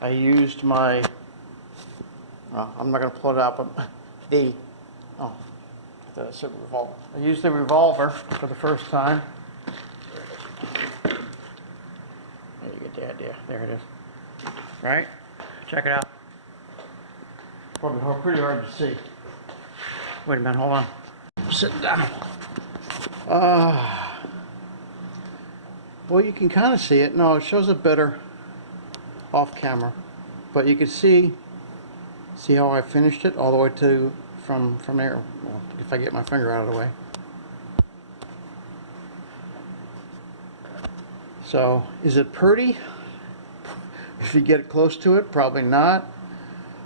I used my, I'm not going to pull it out, but I thought it said revolver. I used the revolver for the first time. There you get the idea. There it is. Right? Check it out. Probably pretty hard to see. Wait a minute, hold on. I'm sitting down. Well, you can kind of see it. No, it shows it better off camera. But you can see how I finished it all the way to from there. Well, if I get my finger out of the way. So, is it pretty? If you get close to it, probably not.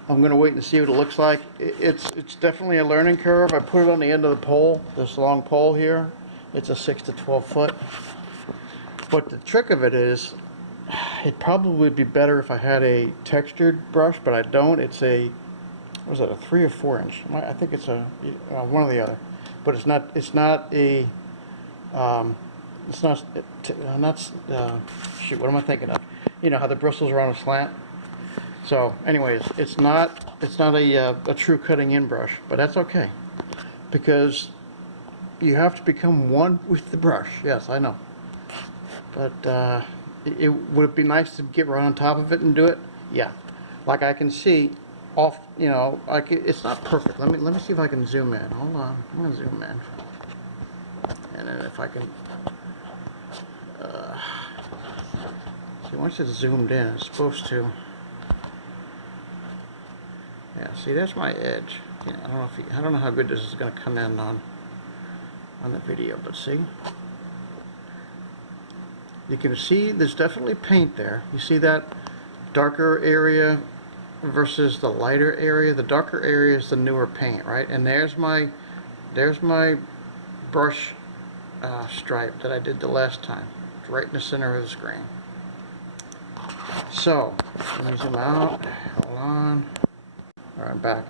I'm going to wait and see what it looks like. It's definitely a learning curve. I put it on the end of the pole, this long pole here. It's a 6 to 12 foot. But the trick of it is, it probably would be better if I had a textured brush, but I don't. It's a, what is it, a 3 or 4 inch? I think it's a one or the other. But it's not a shoot, what am I thinking of? You know how the bristles are on a slant. So, anyways, it's not a true cutting in brush, but that's okay, because you have to become one with the brush. Yes, I know. But would it be nice to get right on top of it and do it? Yeah. Like I can see off, you know, it's not perfect. Let me see if I can zoom in. Hold on, I'm gonna zoom in, and then if I can. See, once it's zoomed in, it's supposed to. Yeah, see, that's my edge. Yeah, I don't know how good this is going to come in on the video, but see, you can see there's definitely paint there. You see that darker area versus the lighter area. The darker area is the newer paint, right? And there's my brush stripe that I did the last time. It's right in the center of the screen. So, let me zoom out. Hold on. Alright, I'm back.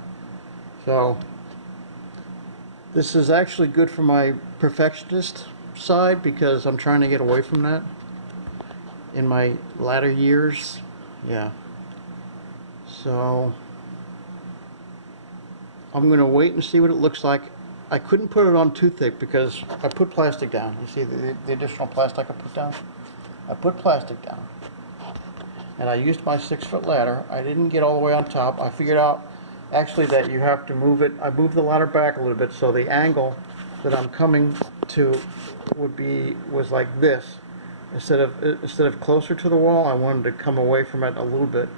So, this is actually good for my perfectionist side because I'm trying to get away from that in my latter years. Yeah. So, I'm going to wait and see what it looks like. I couldn't put it on too thick because I put plastic down. You see the additional plastic I put down? I put plastic down. And I used my 6-foot ladder. I didn't get all the way on top. I figured out actually that you have to move it. I moved the ladder back a little bit so the angle that I'm coming to was like this. Instead of closer to the wall, I wanted to come away from it a little bit.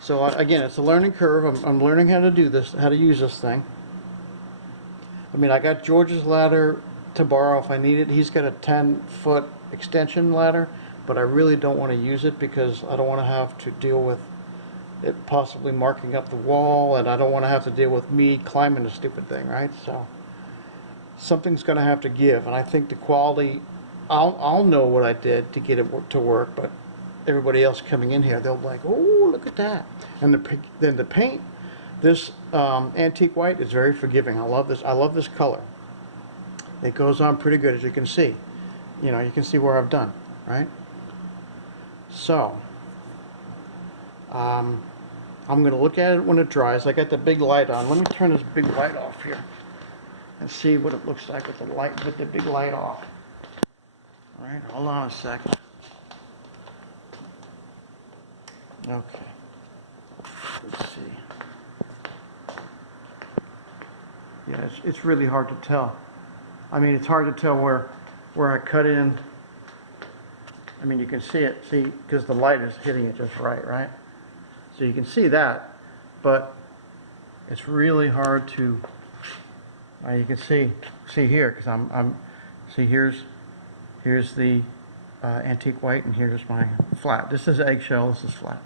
So again, it's a learning curve. I'm learning how to do this, how to use this thing. I mean, I got George's ladder to borrow if I need it. He's got a 10-foot extension ladder, but I really don't want to use it because I don't want to have to deal with it possibly marking up the wall, and I don't want to have to deal with me climbing the stupid thing, right? So something's going to have to give, and I think the quality, I'll know what I did to get it to work, but everybody else coming in here, they'll be like, oh, look at that. And then the paint, this antique white is very forgiving. I love this color. It goes on pretty good, as you can see. You know, you can see where I've done, right? So, I'm going to look at it when it dries. I got the big light on. Let me turn this big light off here and see what it looks like with the big light off. All right, hold on a second. Okay. Let's see. Yeah, it's really hard to tell. I mean, it's hard to tell where I cut in. I mean, you can see it, because the light is hitting it just right? So you can see that, but it's really hard to, you can see here, because see here's the antique white, and here's my flat. This is eggshell, this is flat.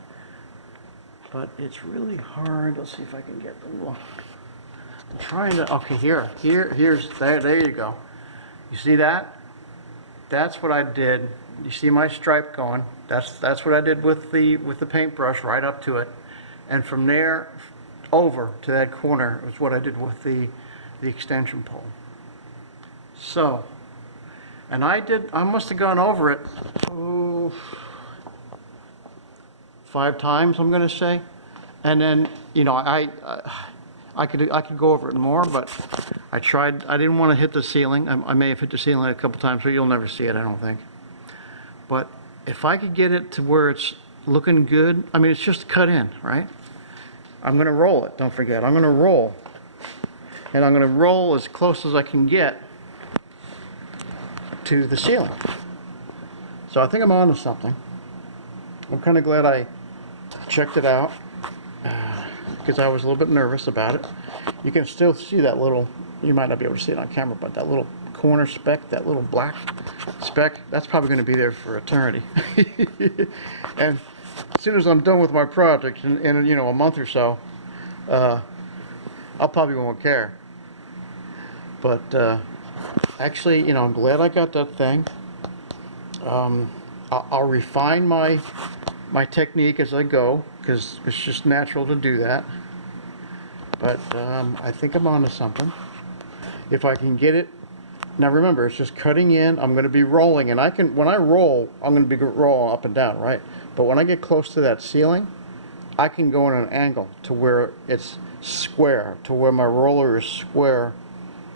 But it's really hard. Let's see if I can get the little, I'm trying to, okay, there you go. You see that? That's what I did. You see my stripe going. That's what I did with the paintbrush right up to it, and from there over to that corner was what I did with the extension pole. So, and I must have gone over it 5 times, I'm gonna say. And then, you know, I could go over it more, but I tried. I didn't want to hit the ceiling. I may have hit the ceiling a couple times, but you'll never see it, I don't think. But if I could get it to where it's looking good, I mean, it's just cut in, right? I'm gonna roll it, don't forget. I'm gonna roll. And I'm gonna roll as close as I can get to the ceiling. So I think I'm onto something. I'm kind of glad I checked it out, because I was a little bit nervous about it. You can still see that little, you might not be able to see it on camera, but that little corner speck, that little black speck, that's probably going to be there for eternity. And as soon as I'm done with my project in you know, a month or so, I'll probably won't care. But actually, you know, I'm glad I got that thing. I'll refine my technique as I go, because it's just natural to do that. But I think I'm onto something. If I can get it, now remember, it's just cutting in. I'm going to be rolling, and when I roll, I'm going to be rolling up and down, right? But when I get close to that ceiling, I can go in an angle to where it's square, to where my roller is square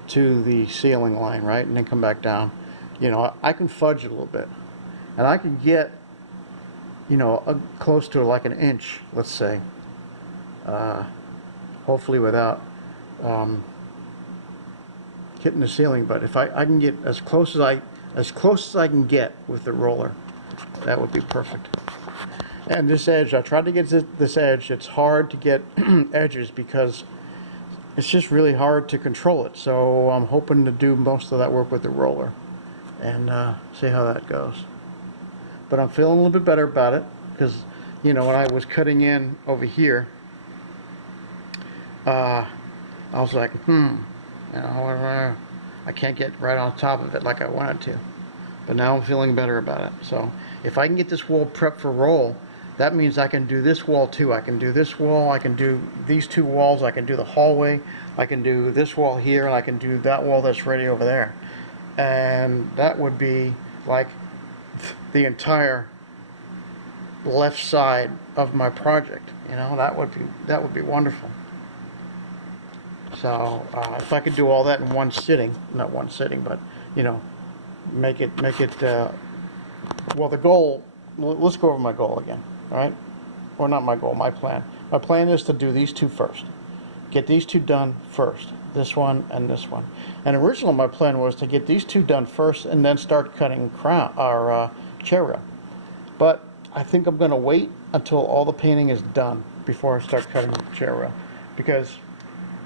to the ceiling line, right? And then come back down. You know, I can fudge it a little bit, and I can get, you know, close to like an inch, let's say. Hopefully without hitting the ceiling. But if I can get as close as I can get with the roller, that would be perfect. And this edge, I tried to get this edge. It's hard to get edges because it's just really hard to control it. So I'm hoping to do most of that work with the roller and see how that goes. But I'm feeling a little bit better about it, because, you know, when I was cutting in over here, I was like, you know, I can't get right on top of it like I wanted to. But now I'm feeling better about it. So if I can get this wall prepped for roll, that means I can do this wall too. I can do this wall, I can do these 2 walls, I can do the hallway, I can do this wall here, and I can do that wall that's ready over there. And that would be like the entire left side of my project. You know, that would be wonderful. So if I could do all that in one sitting, not one sitting, but, you know, make it well, the goal, let's go over my goal again, all right? Or not my goal, my plan. My plan is to do these 2 first. Get these 2 done first, this one and this one. And originally my plan was to get these 2 done first and then start cutting chair rail. But I think I'm going to wait until all the painting is done before I start cutting chair rail, because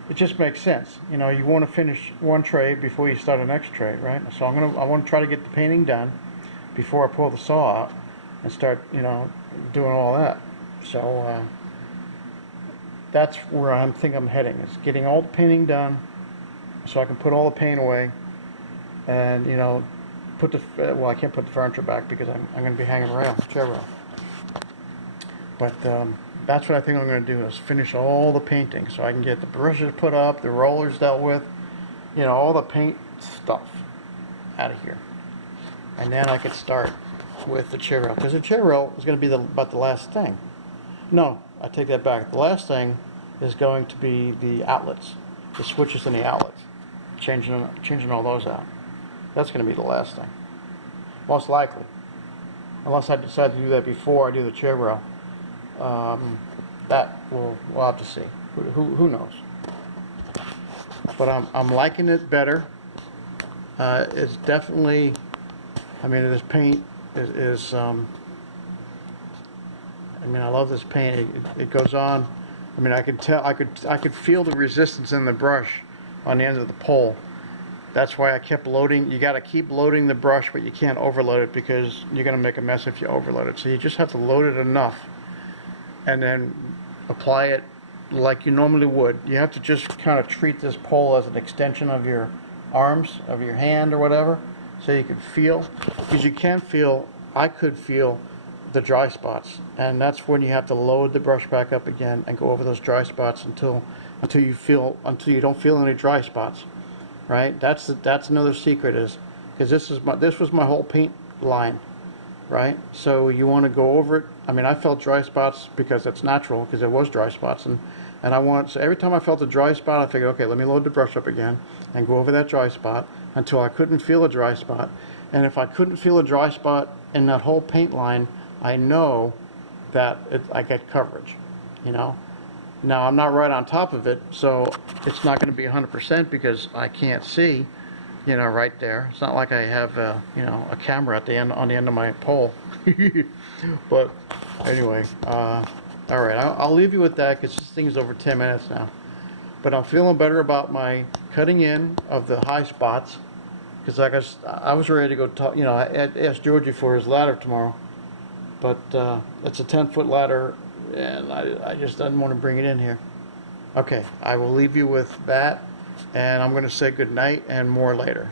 it just makes sense. You know, you want to finish one tray before you start the next tray, right? So I want to try to get the painting done before I pull the saw out and start, you know, doing all that. So that's where I think I'm heading, is getting all the painting done so I can put all the paint away and, you know, well, I can't put the furniture back because I'm going to be hanging chair rail. But that's what I think I'm going to do, is finish all the painting so I can get the brushes put up, the rollers dealt with, you know, all the paint stuff out of here. And then I could start with the chair rail, because the chair rail is going to be about the last thing. No, I take that back. The last thing is going to be the outlets, the switches and the outlets, changing all those out. That's going to be the last thing, most likely, unless I decide to do that before I do the chair rail. That we'll have to see. Who knows? But I'm liking it better. It's definitely, I mean, this paint is I mean, I love this paint. It goes on. I mean, I could tell, I could feel the resistance in the brush on the end of the pole. That's why I kept loading. You got to keep loading the brush, but you can't overload it, because you're going to make a mess if you overload it. So you just have to load it enough and then apply it like you normally would. You have to just kind of treat this pole as an extension of your arms, of your hand or whatever, so you can feel, because you can feel, I could feel the dry spots, and that's when you have to load the brush back up again and go over those dry spots until you don't feel any dry spots, right? That's another secret, is because this was my whole paint line. right? So you want to go over it. I mean, I felt dry spots because it's natural, because it was dry spots, and so every time I felt a dry spot, I figured, okay, let me load the brush up again and go over that dry spot until I couldn't feel a dry spot. And if I couldn't feel a dry spot in that whole paint line, I know that I get coverage, you know. Now I'm not right on top of it, so it's not going to be 100% because I can't see, you know, right there. It's not like I have, you know, a camera at the end, on the end of my pole. But anyway, all right, I'll leave you with that because this thing's over 10 minutes now. But I'm feeling better about my cutting in of the high spots, because like I was ready to go talk. You know, I asked Georgie for his ladder tomorrow, but it's a 10-foot ladder, and I just didn't want to bring it in here. Okay, I will leave you with that, and I'm going to say good night and more later.